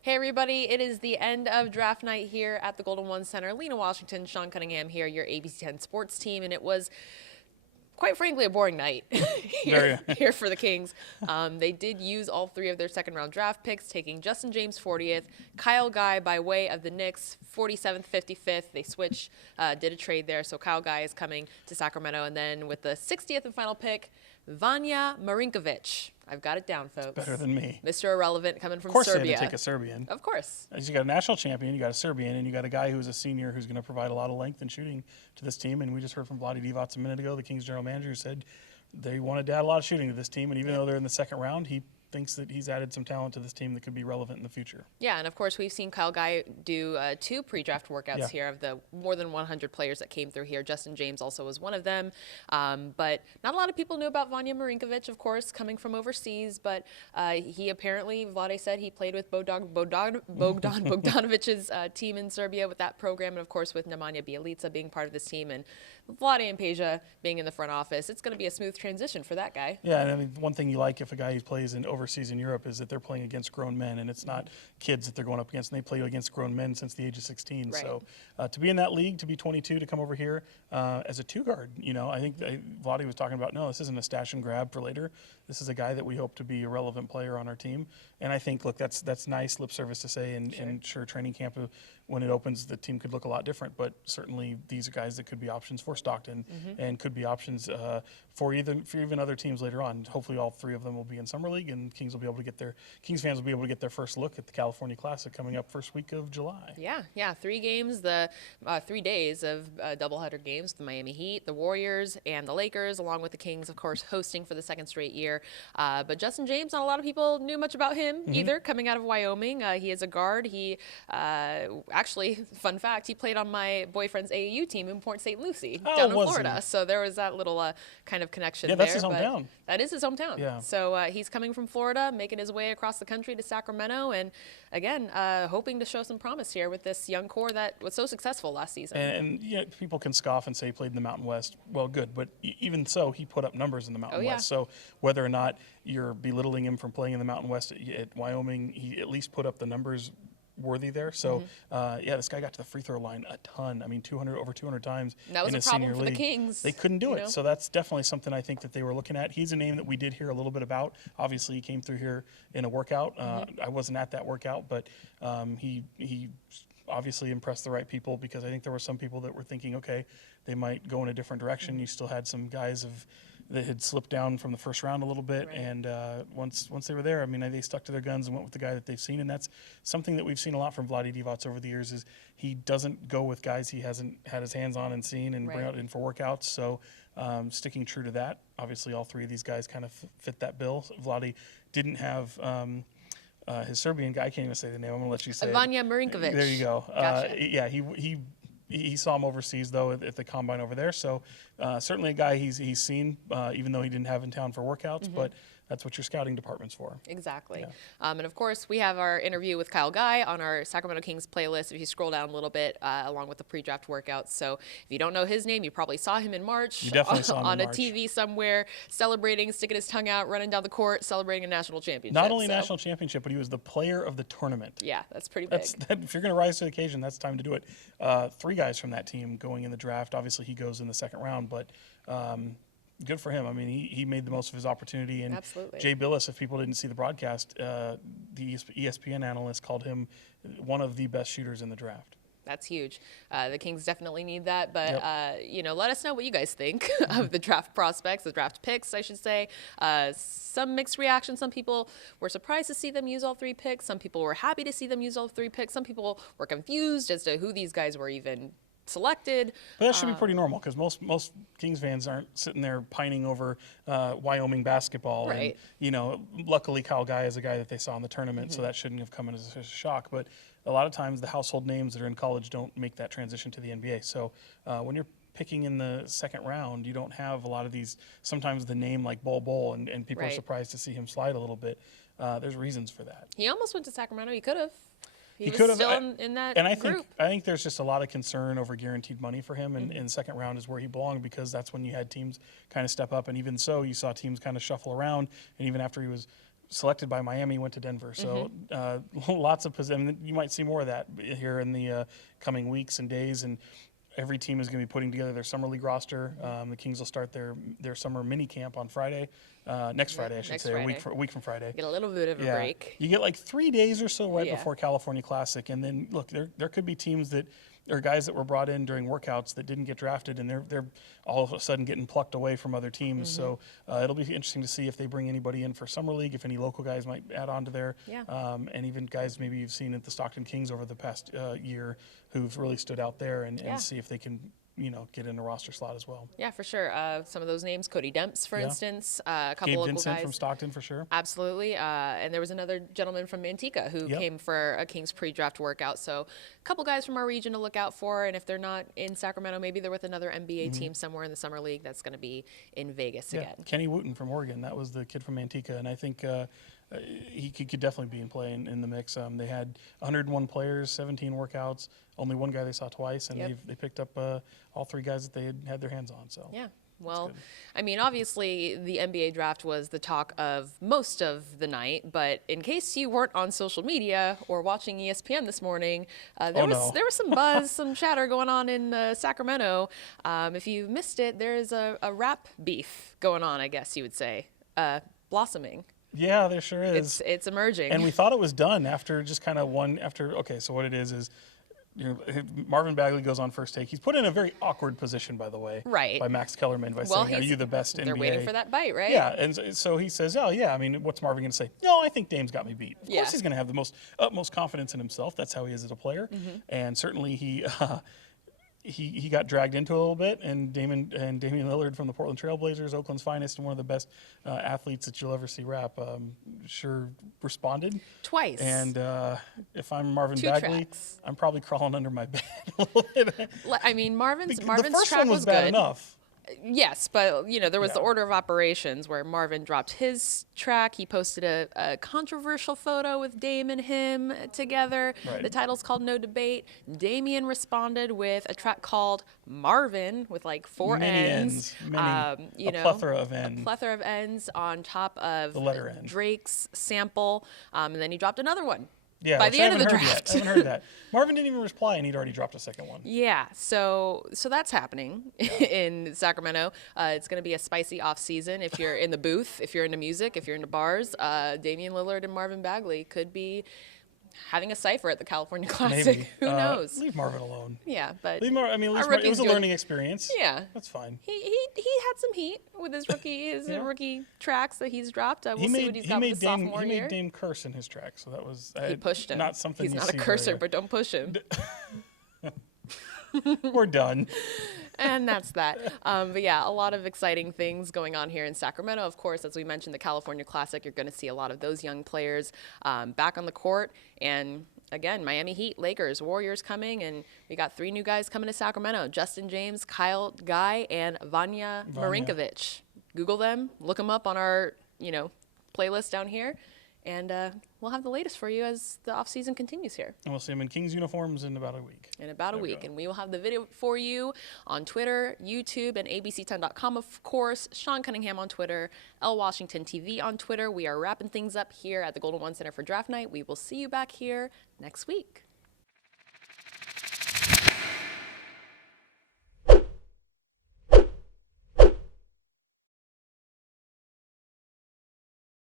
Hey everybody, it is the end of draft night here at the Golden One Center. Lina Washington, Sean Cunningham here, your ABC 10 sports team, and it was quite frankly a boring night here for the Kings. They did use all three of their second round draft picks, taking Justin James 40th, Kyle Guy by way of the Knicks 47th, 55th. They switched, did a trade there, so Kyle Guy is coming to Sacramento, and then with the 60th and final pick, Vanja Marinkovic. I've got it down, folks. Better than me. Mr. Irrelevant coming from Serbia. Of course they had to take a Serbian. Of course. You got a national champion, you got a Serbian, and you got a guy who's a senior who's going to provide a lot of length and shooting to this team. And we just heard from Vlade Divac a minute ago, the Kings general manager, who said they wanted to add a lot of shooting to this team. And even though they're in the second round, he thinks that he's added some talent to this team that could be relevant in the future. Yeah, and of course we've seen Kyle Guy do 2 pre-draft workouts here of the more than 100 players that came through here. Justin James also was one of them. But not a lot of people knew about Vanja Marinkovic, of course, coming from overseas. But he apparently, Vlade said, he played with Bogdanovic's team in Serbia with that program, and of course with Nemanja Bjelica being part of this team, and Vlade and Peja being in the front office. It's going to be a smooth transition for that guy. Yeah, and I mean, one thing you like if a guy who plays overseas in Europe is that they're playing against grown men, and it's not kids that they're going up against. And they play against grown men since the age of 16. Right. So to be in that league, to be 22, to come over here as a two-guard, you know, I think Vlade was talking about, no, this isn't a stash and grab for later. This is a guy that we hope to be a relevant player on our team. And I think, look, that's nice lip service to say, and sure, training camp, when it opens, the team could look a lot different. But certainly these are guys that could be options for Stockton and could be options for even other teams later on. Hopefully all three of them will be in Summer League, and Kings will be able to get Kings fans will be able to get their first look at the California Classic coming up first week of July. Yeah, 3 games, 3 days of doubleheader games, the Miami Heat, the Warriors, and the Lakers, along with the Kings, of course, hosting for the second straight year. But Justin James, not a lot of people knew much about him either, coming out of Wyoming. He is a guard. He actually, fun fact, he played on my boyfriend's AAU team in Port St. Lucie down in Florida. So there was that little kind of connection there. Yeah, that's his hometown. That is his hometown. Yeah. So he's coming from Florida, making his way across the country to Sacramento, and again, hoping to show some promise here with this young core that was so successful last season. And you know, people can scoff and say he played in the Mountain West. Well, good, but even so, he put up numbers in the Mountain West. So whether or not you're belittling him from playing in the Mountain West at Wyoming, he at least put up the numbers worthy there. So yeah, this guy got to the free throw line a ton. I mean, over 200 times in his senior league. That was a problem for the Kings. They couldn't do it. So that's definitely something I think that they were looking at. He's a name that we did hear a little bit about. Obviously, he came through here in a workout. I wasn't at that workout, but he obviously impressed the right people, because I think there were some people that were thinking, okay, they might go in a different direction. You still had some guys that had slipped down from the first round a little bit, and once they were there, I mean, they stuck to their guns and went with the guy that they've seen, and that's something that we've seen a lot from Vlade Divac over the years. Is he doesn't go with guys he hasn't had his hands on and seen and bring out in for workouts. So sticking true to that. Obviously, all three of these guys kind of fit that bill. Vlade didn't have his Serbian guy. I can't even say the name. I'm gonna let you say Vanja Marinkovic. There you go. Gotcha. Yeah, he saw him overseas, though, at the combine over there. So certainly a guy he's seen, even though he didn't have in town for workouts. But that's what your scouting department's for. Exactly. Yeah. And of course, we have our interview with Kyle Guy on our Sacramento Kings playlist. If you scroll down a little bit, along with the pre-draft workouts. So if you don't know his name, you probably saw him in March. You definitely saw him on in a March. TV somewhere, celebrating, sticking his tongue out, running down the court, celebrating a national championship. Not only a national championship, but he was the player of the tournament. Yeah, that's pretty big. If you're going to rise to the occasion, that's time to do it. 3 guys from that team going in the draft. Obviously, he goes in the second round, but good for him. I mean, he made the most of his opportunity. And absolutely. Jay Billis, if people didn't see the broadcast, the ESPN analyst called him one of the best shooters in the draft. That's huge. The Kings definitely need that. But, you know, let us know what you guys think of the draft prospects, the draft picks, I should say. Some mixed reactions. Some people were surprised to see them use all 3 picks. Some people were happy to see them use all 3 picks. Some people were confused as to who these guys were even selected. But that should be pretty normal, because most Kings fans aren't sitting there pining over Wyoming basketball. Right. And, you know, luckily Kyle Guy is a guy that they saw in the tournament, so that shouldn't have come as a shock. But a lot of times the household names that are in college don't make that transition to the NBA. So when you're picking in the second round, you don't have a lot of these, sometimes the name like Bol, and people are surprised to see him slide a little bit. There's reasons for that. He almost went to Sacramento. He could have. He could was still in that group. I think there's just a lot of concern over guaranteed money for him, and in the second round is where he belonged, because that's when you had teams kind of step up. And even so, you saw teams kind of shuffle around. And even after he was selected by Miami, went to Denver. So lots of position. You might see more of that here in the coming weeks and days. And every team is going to be putting together their summer league roster. The Kings will start their summer mini camp on Friday, next Friday, I should say, Friday. a week from Friday. Get a little bit of a break. You get like 3 days or so right before California Classic, and then look, there could be teams that or guys that were brought in during workouts that didn't get drafted, and they're all of a sudden getting plucked away from other teams. So it'll be interesting to see if they bring anybody in for summer league, if any local guys might add on to there, and even guys maybe you've seen at the Stockton Kings over the past year who've really stood out there, and see if they can get in a roster slot as well. Yeah, for sure. Some of those names, Cody Demps, for instance, a couple Gabe local Vincent guys from Stockton for sure. Absolutely. And there was another gentleman from Manteca who came for a Kings pre-draft workout. So a couple guys from our region to look out for. And if they're not in Sacramento, maybe they're with another NBA team somewhere in the summer league that's going to be in Vegas again. Kenny Wooten from Oregon. That was the kid from Manteca. And I think he could definitely be in play in the mix. They had 101 players, 17 workouts, only one guy they saw twice, and they picked up all 3 guys that they had their hands on. So well, I mean, obviously the NBA draft was the talk of most of the night, but in case you weren't on social media or watching ESPN this morning, there was some buzz, some chatter going on in Sacramento. If you missed it, there's a rap beef going on, I guess you would say, blossoming. Yeah, there sure is. It's emerging. And we thought it was done after just kind of so what it is Marvin Bagley goes on first take. He's put in a very awkward position, by the way, by Max Kellerman by saying, "Are you the best NBA?" They're waiting for that bite, right? Yeah, and so he says, "Oh yeah, I mean, what's Marvin going to say? No, I think Dame's got me beat. Of course, he's going to have the utmost confidence in himself. That's how he is as a player, and certainly he." He got dragged into it a little bit, and Damian Lillard from the Portland Trailblazers, Oakland's finest and one of the best athletes that you'll ever see rap, sure responded. Twice. And if I'm Marvin 2 Bagley, tracks. I'm probably crawling under my bed a little bit. I mean, Marvin's the first track one was bad good. enough. Yes, but there was the order of operations where Marvin dropped his track. He posted a controversial photo with Dame and him together. Right. The title's called No Debate. Damian responded with a track called Marvin with like 4 N's. A plethora of N's. A plethora of N's on top of the letter N. Drake's sample, and then he dropped another one. Yeah, by the end of the draft. I haven't heard that. Marvin didn't even reply, and he'd already dropped a second one. Yeah, so that's happening in Sacramento. It's going to be a spicy off season. If you're in the booth, if you're into music, if you're into bars, Damian Lillard and Marvin Bagley could be having a cipher at the California Classic. Maybe. Who knows? Leave Marvin alone. Yeah, but it was a learning experience. Yeah, that's fine. He had some heat with his rookie tracks that he's dropped. We'll see what he's got with his sophomore year. He made Dame curse in his track, so that was he pushed him. Not something he's you not see a cursor, but don't push him. We're done. And that's that. But yeah, a lot of exciting things going on here in Sacramento. Of course, as we mentioned, the California Classic, you're going to see a lot of those young players back on the court. And again, Miami Heat, Lakers, Warriors coming. And we got 3 new guys coming to Sacramento. Justin James, Kyle Guy, and Vanja Marinkovic. Google them. Look them up on our, playlist down here. And we'll have the latest for you as the offseason continues here. And we'll see them in Kings uniforms in about a week. And we will have the video for you on Twitter, YouTube, and abc10.com, of course. Sean Cunningham on Twitter, L Washington TV on Twitter. We are wrapping things up here at the Golden One Center for Draft Night. We will see you back here next week.